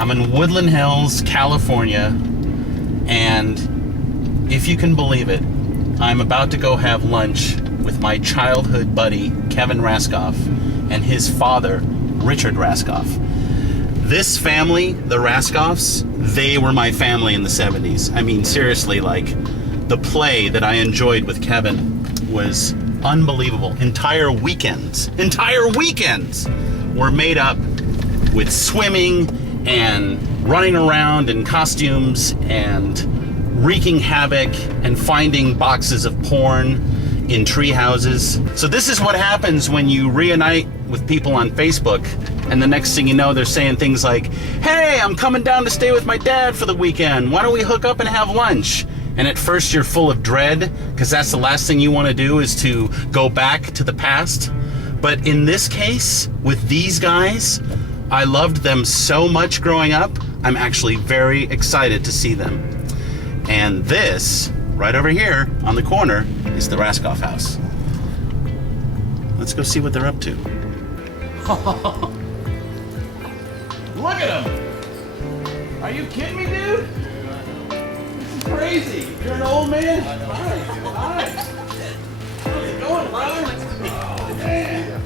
I'm in Woodland Hills, California, and if you can believe it, I'm about to go have lunch with my childhood buddy, Kevin Raskoff, and his father, Richard Raskoff. This family, the Raskoffs, they were my family in the 70s. I mean, seriously, like, the play that I enjoyed with Kevin was unbelievable. Entire weekends were made up with swimming and running around in costumes and wreaking havoc and finding boxes of porn in tree houses. So this is what happens when you reunite with people on Facebook, and the next thing you know, they're saying things like, hey, I'm coming down to stay with my dad for the weekend. Why don't we hook up and have lunch? And at first you're full of dread, because that's the last thing you want to do is to go back to the past. But in this case, with these guys, I loved them so much growing up, I'm actually very excited to see them. And this, right over here on the corner, is the Raskoff house. Let's go see what they're up to. Look at them! Are you kidding me, dude? This is crazy. You're an old man? Hi. How's it going, brother? Oh, man.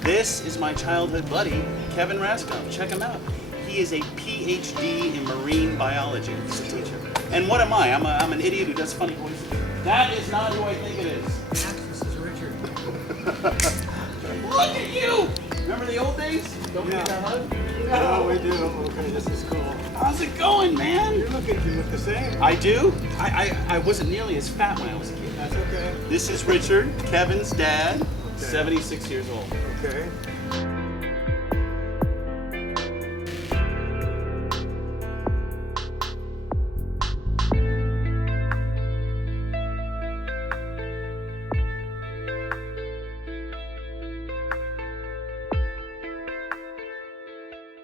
This is my childhood buddy, Kevin Raskoff. Check him out. He is a PhD in marine biology. He's a teacher. And what am I? I'm an idiot who does funny voices. That is not who I think it is. This is Richard. Look at you! Remember the old days? Don't we get a hug? No, we do. Okay, this is cool. How's it going, man? You look the same. I do? I wasn't nearly as fat when I was a kid. That's okay. This is Richard, Kevin's dad, 76 years old. Okay.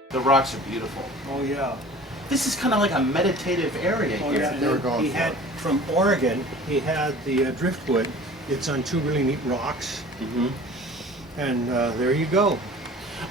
The rocks are beautiful. Oh yeah. This is kind of like a meditative area Oh here. yeah. they were going He for had it. from Oregon. He had the driftwood. It's on two really neat rocks, and there you go.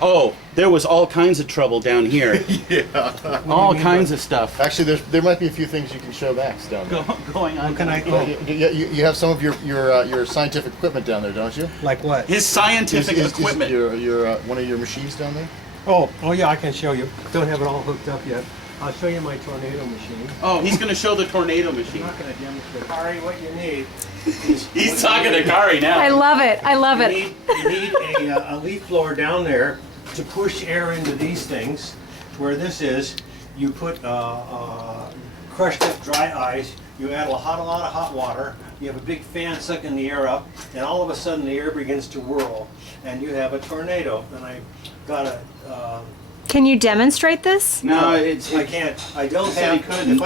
Oh, there was all kinds of trouble down here. Yeah. All kinds of stuff Actually, there might be a few things you can show Max down there. going on. Can I? You have some of your scientific equipment down there, don't you? Like what? His scientific equipment. Your one of your machines down there? Oh yeah, I can show you. Don't have it all hooked up yet. I'll show you my tornado machine. Oh, he's going to show the tornado I'm machine. not going to demonstrate. Ari, what you need? He's talking to Kari now. I love it. I love You it. need a leaf blower down there to push air into these things. Where this is, you put crushed up dry ice, you add a lot of hot water, you have a big fan sucking the air up, and all of a sudden the air begins to whirl, and you have a tornado. And I got a... Can you demonstrate this? No, I can't. I don't He said he have. couldn't.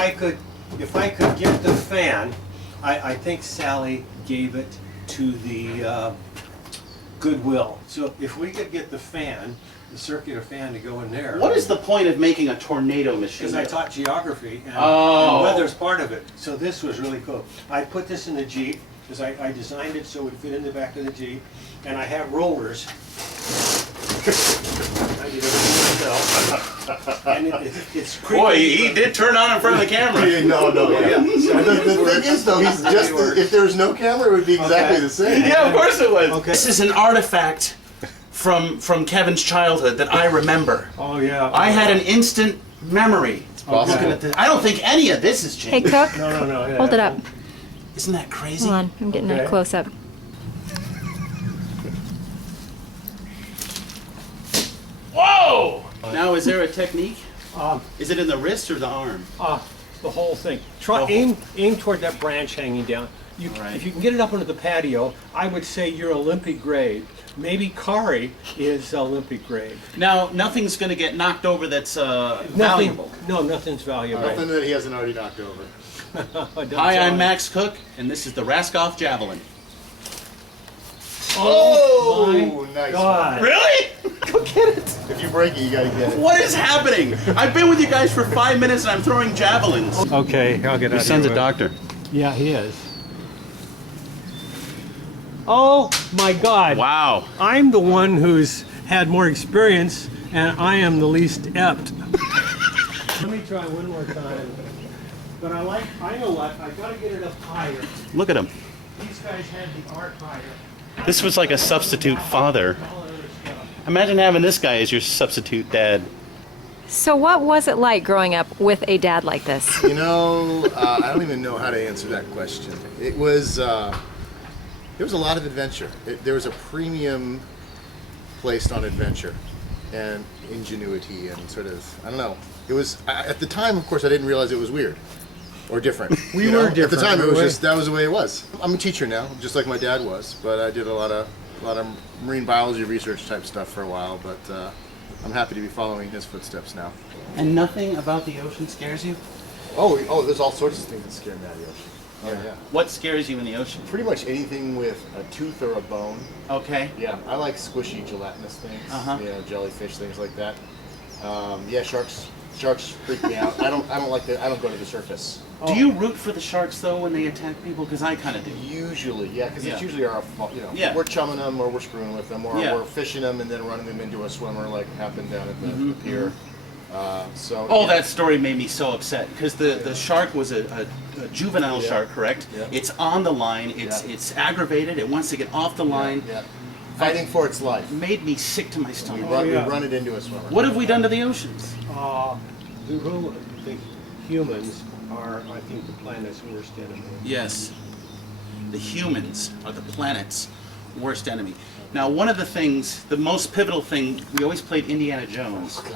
If I could get the fan, I think Sally gave it to the Goodwill. So if we could get the fan, the circular fan to go in there. What is the point of making a tornado machine? Because I taught geography and, Oh. and weather's part of it. So this was really cool. I put this in the Jeep because I designed it so it would fit in the back of the Jeep, and I have rollers. I did everything myself. And it's creepy. Boy, he did turn on in front of the camera. No. Yeah. The thing is, though, he's just if there was no camera, it would be exactly Okay. the same. Yeah, of course it was. Okay. This is an artifact from Kevin's childhood that I remember. Oh yeah. I had an instant memory. Awesome. Looking at this. I don't think any of this has Hey, changed. Cook, No. Yeah. hold it up. Isn't that crazy? Hold on. I'm getting Okay. a close up. Whoa! Now, is there a technique? Um, Is it in the wrist or the arm? the whole thing. Try aim toward that branch hanging down. Right. If you can get it up onto the patio, I would say you're Olympic grade. Maybe Kari is Olympic grade. Now, nothing's going to get knocked over that's Nothing. valuable. No, nothing's valuable. Nothing that he hasn't already knocked over. Don't Hi, tell I'm me. Max Cook, and this is the Raskoff Javelin. Oh, my nice. God. Really? Go get it. If you break it, you gotta get it. What is happening? I've been with you guys for 5 minutes and I'm throwing javelins. Okay, I'll get Your son's a doctor. Yeah, he is. Oh my God. Wow. I'm the one who's had more experience, and I am the least apt. Let me try one more time. But I know what, I gotta get it up higher. Look at him. These guys had the arc higher. This was like a substitute father. All that other stuff. Imagine having this guy as your substitute dad. So what was it like growing up with a dad like this? You know, I don't even know how to answer that question. It was, there was a lot of adventure. There was a premium placed on adventure and ingenuity and sort of, I don't know. It was, at the time, of course, I didn't realize it was weird or different. We were different. At the time, it was We were. just, that was the way it was. I'm a teacher now, just like my dad was, but I did a lot of marine biology research type stuff for a while, but I'm happy to be following his footsteps now. And nothing about the ocean scares you? Oh, there's all sorts of things that scare me out of the ocean. Oh, yeah. What scares you in the ocean? Pretty much anything with a tooth or a bone. Okay. Yeah, I like squishy, gelatinous things. Uh-huh. You know, jellyfish, things like that. Yeah, sharks freak me out. I don't like I don't go to the surface. Do you root for the sharks though when they attack people? Because I kind of do. Usually, yeah, because Yeah. it's usually our fault. You know, Yeah. we're chumming them or we're screwing with them or Yeah. we're fishing them and then running them into a swimmer like happened down at the pier. So. Oh, yeah. that story made me so upset because the shark was a juvenile Yeah. shark, correct? Yeah. It's on the line. It's aggravated. It wants to get off the line. Yeah. Fighting for its life. Made me sick to my We stomach. run it into a swimmer. What have we done to the oceans? The humans are, I think, the planet's worst enemy. Yes. The humans are the planet's worst enemy. Now, one of the things, the most pivotal thing, we always played Indiana Jones. God.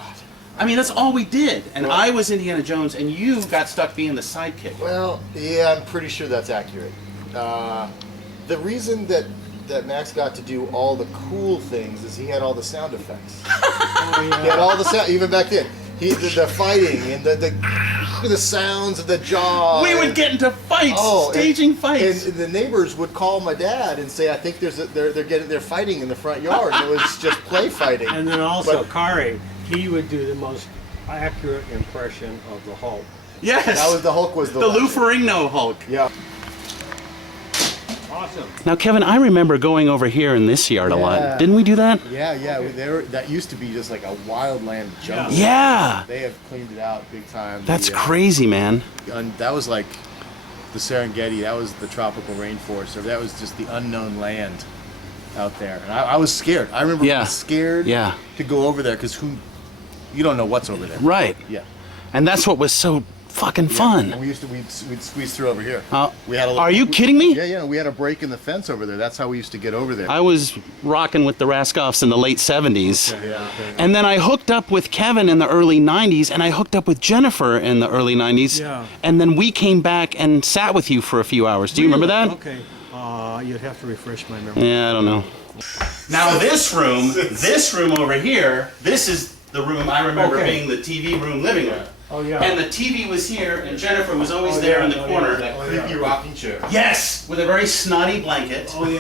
I mean, that's all we did. And Well- I was Indiana Jones, and you got stuck being the sidekick. Well, yeah, I'm pretty sure that's accurate. The reason that Max got to do all the cool things is he had all the sound effects. He had all the sound, even back then. The fighting and the sounds of the jaw. We would and- get into fights, Oh, staging fights. And the neighbors would call my dad and say, "I think they're fighting in the front yard." And it was just play fighting. And then also, But- Kari, he would do the most accurate impression of the Hulk. Yes. That was the Hulk was the Lou Ferrigno Hulk. Yeah. Awesome. Now, Kevin, I remember going over here in this yard a Yeah. lot. Didn't we do that? Yeah. That used to be just like a wildland jungle. Yeah. They have cleaned it out big time. That's crazy, man. That was like the Serengeti. That was the tropical rainforest. Or that was just the unknown land out there. And I was scared. I remember Yeah. being scared Yeah. to go over there because you don't know what's over there. Right. Yeah. And that's what was so fucking fun. And we'd squeeze through over here. We had a Are you kidding me? Yeah. We had a break in the fence over there. That's how we used to get over there. I was rocking with the RASKOFFS in the late 70s. Yeah. And then I hooked up with Kevin in the early 90s, and I hooked up with Jennifer in the early 90s. Yeah. And then we came back and sat with you for a few hours. Do you remember that? Okay. You'd have to refresh my memory. Yeah, I don't know. Now this room over here, this is the room I remember Okay. being the TV room, living room. Oh, yeah. And the TV was here, and Jennifer was always Oh, there yeah, in the oh, corner. yeah. Oh, Creepy rocking chair. Yes, with a very snotty blanket. Oh, yeah.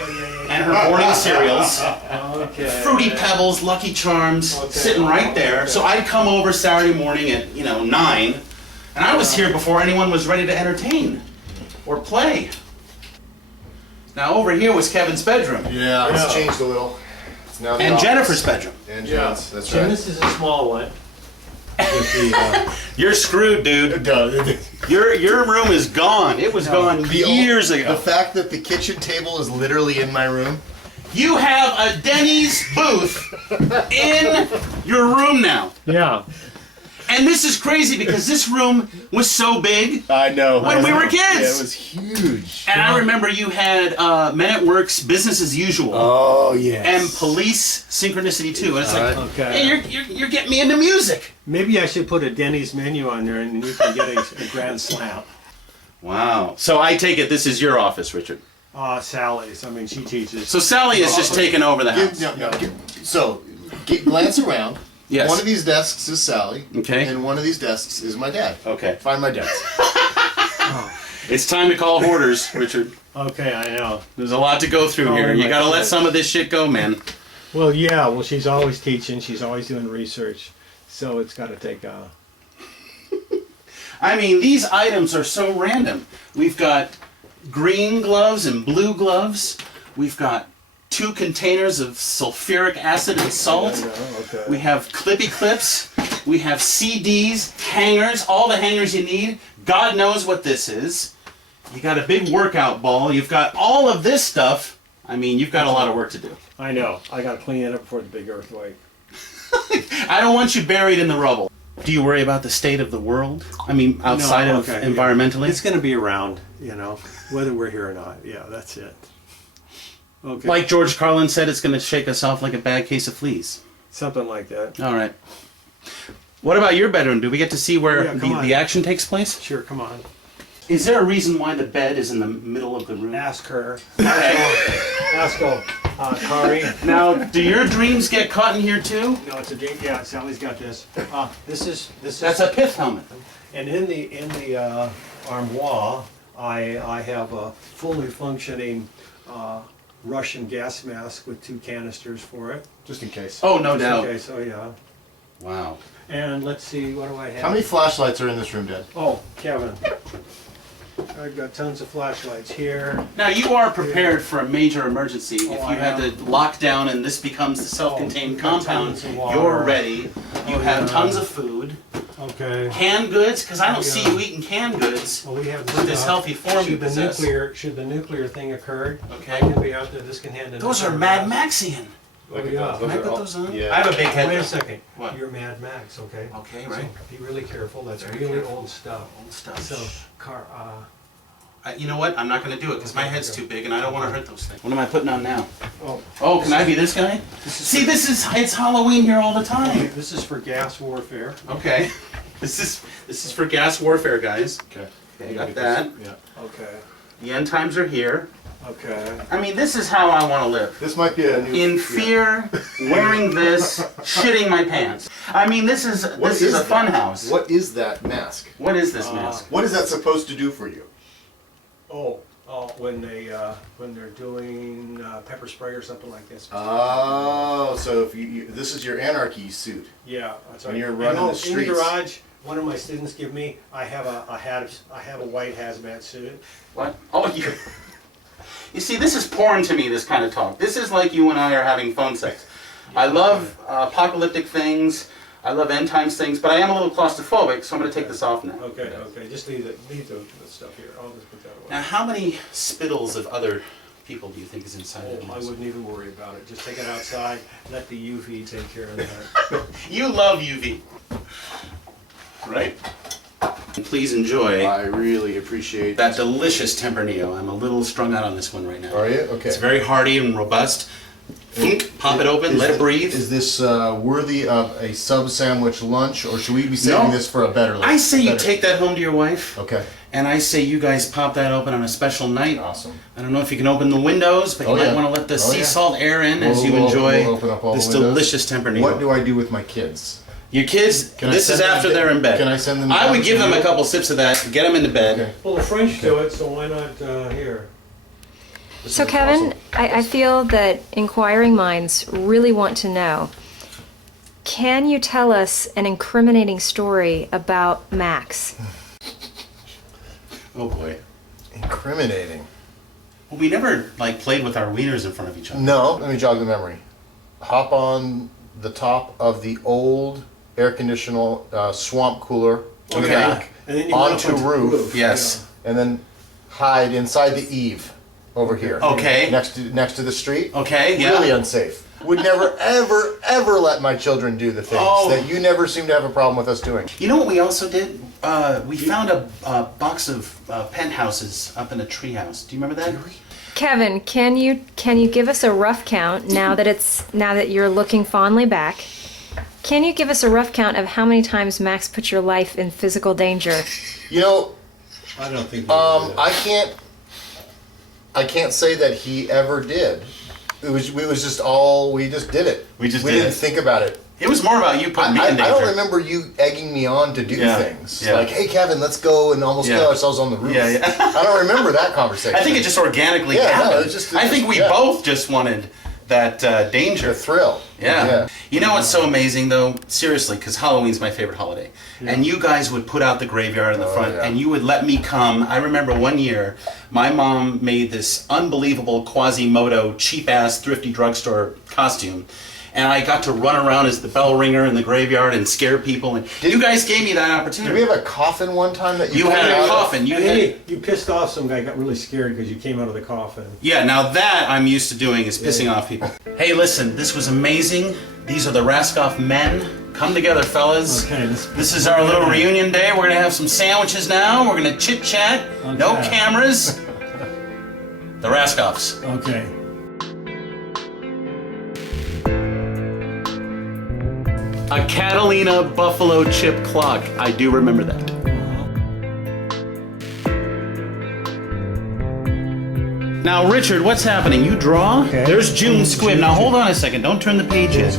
And her morning cereals. Okay. Fruity Pebbles, Lucky Charms, Okay. sitting right there. Okay. So I'd come over Saturday morning at 9, and I was here before anyone was ready to entertain or play. Now over here was Kevin's bedroom Yeah, it's Yeah. changed a little. It's now the and office. Jennifer's bedroom. And Yeah. Jen's, that's Jim, right. this is a small one. With the, You're screwed, dude. Your room is gone. It was gone years ago. The fact that the kitchen table is literally in my room. You have a Denny's booth in your room now. yeah. And this is crazy because this room was so big. I know. When we were kids. Yeah, it was huge. And I remember you had Men at Work's Business as Usual. Oh, yes. And Police Synchronicity 2. And it's like, Okay. hey, you're getting me into music. Maybe I should put a Denny's menu on there and you can get a grand slam. Wow. So I take it this is your office, Richard. Sally's. I mean, she teaches. So Sally is just taking over the house. Glance around. Yes. One of these desks is Sally. Okay. And one of these desks is my dad. Okay. Find my desk. It's time to call hoarders, Richard. Okay, I know. There's a lot to go through Oh, here. You my gotta let God. some of this shit go, man. Well, yeah. Well, she's always teaching. She's always doing research. So it's got to take a... I mean, these items are so random. We've got green gloves and blue gloves. We've got 2 containers of sulfuric acid and salt. Okay. We have clippy clips. We have CDs, hangers, all the hangers you need. God knows what this is. You got a big workout ball. You've got all of this stuff. I mean, you've got a lot of work to do. I know. I got to clean it up before the big earthquake. I don't want you buried in the rubble. Do you worry about the state of the world? I mean, outside No, of okay, environmentally? It's going to be around, you know, whether we're here or not. Yeah, that's it. Okay. Like George Carlin said, it's going to shake us off like a bad case of fleas. Something like that. All right. What about your bedroom? Do we get to see where Yeah, come on. the action takes place? Sure, come on. Is there a reason why the bed is in the middle of the room? Ask her. Okay. Ask her. Kari. Now, do your dreams get caught in here too? No, it's a dream. Yeah, Sally's got this. This is. That's a pith helmet. And in the armoire, I have a fully functioning Russian gas mask with 2 canisters for it. Just in case. Oh, no doubt. Okay, so yeah. Wow. And let's see, what do I have? How many flashlights are in this room, Dad? Oh, Kevin. I've got tons of flashlights here. Now, you are prepared for a major emergency. If you I had am. to lock down and this becomes the self-contained we've got compound, tons of water. you're ready. You have yeah. tons of food. Okay. Canned goods? Because I don't see Yeah. you eating canned goods Well, we have with this healthy form you possess. Should the nuclear thing occur, Okay. I can be out there. This can hand it. Those are Mad Maxian. Oh, yeah. Can I put those on? Yeah. I have a big head. Wait a though. second. What? You're Mad Max, okay? Okay, So right. be really careful. That's Very really careful. old stuff. Old stuff. So, You know what? I'm not going to do it because my head's too big and I don't want to hurt those things. What am I putting on now? oh, Oh, can I be this guy? See, it's Halloween here all the time. this is for gas warfare. Okay. This is for gas warfare, guys. Okay. Okay, got that. Yeah. Okay. The end times are here. Okay. I mean, this is how I want to live. This might be a new. In fear, wearing this, shitting my pants. I mean, this is a fun house. What is that mask? What is this mask? What is that supposed to do for you? Oh, when they're doing pepper spray or something like this. Oh, so if this is your anarchy suit. Yeah, that's When right. you're running And, the in streets. the garage, one of my students give me. I have a white hazmat suit. What? Oh, you see, this is porn to me, this kind of talk. This is like you and I are having phone sex. I love apocalyptic things. I love end times things, but I am a little claustrophobic, so I'm going to take this off now. Okay, okay. Just leave the stuff here. I'll just put that away. Now, how many spittles of other people do you think is inside of I this? wouldn't even worry about it. Just take it outside. Let the UV take care of that. You love UV. Right? And please enjoy I really appreciate that delicious Tempranillo. I'm a little strung out on this one right now. Are you? Okay. It's very hearty and robust. Pop it open, let it breathe. Is this worthy of a sub sandwich lunch, or should we be saving No. this for a better lunch? I say you take that home to your wife. Okay. And I say you guys pop that open on a special night. Awesome. I don't know if you can open the windows, but you Oh, might yeah. want to let the Oh, sea yeah. salt air in as you We'll enjoy open up all this the windows. delicious Tempranillo. What do I do with my kids? Your kids, Can I this is send them after to- they're in bed. can I send them I down would give to them you? a couple sips of that, get them into bed. Okay. Well, the French do it, so why not here? This So is Kevin, awesome. I feel that inquiring minds really want to know, can you tell us an incriminating story about Max? Oh boy. Incriminating. Well, we never played with our wieners in front of each other. No, let me jog the memory. Hop on the top of the old air conditioner swamp cooler in the Okay. back, And then you went onto up on the roof, Yes. and then hide inside the eave over here. Okay. Next to the street. Okay, yeah. Really unsafe. Would never, ever, ever let my children do the things Oh. that you never seem to have a problem with us doing. You know what we also did? We found a box of penthouses up in a treehouse. Do you remember that? Kevin, can you give us a rough count now that you're looking fondly back? Can you give us a rough count of how many times Max put your life in physical danger? You know, I don't think. I can't say that he ever did. We just did it. We just we did didn't it. think about it. It was more about you putting me in danger. I don't remember you egging me on to do Yeah, things. yeah. Like, hey Kevin, let's go and almost Yeah. kill ourselves on the roof. Yeah, yeah. I don't remember that conversation. I think it just organically Yeah, no, happened. it just- I think we yeah. both just wanted danger. The thrill. Yeah. You know what's so amazing though? Seriously, because Halloween's my favorite holiday. Yeah. And you guys would put out the graveyard in the front and you would let me come. I remember one year, my mom made this unbelievable Quasimodo cheap-ass thrifty drugstore costume. And I got to run around as the bell ringer in the graveyard and scare people. And you guys gave me that opportunity. Did we have a coffin one time that you had a coffin? You pissed off some guy, got really scared because you came out of the coffin. Yeah, now that I'm used to doing is pissing off people. Hey, listen, this was amazing. These are the Raskoff men. Come together, fellas. Okay, this is our little reunion day. We're gonna have some sandwiches now. We're gonna chit chat. Okay. No cameras. The Raskoffs. Okay. A Catalina buffalo chip clock. I do remember that. Now, Richard, what's happening? You draw? Okay. There's June Squibb. Now, hold on a second. Don't turn the pages.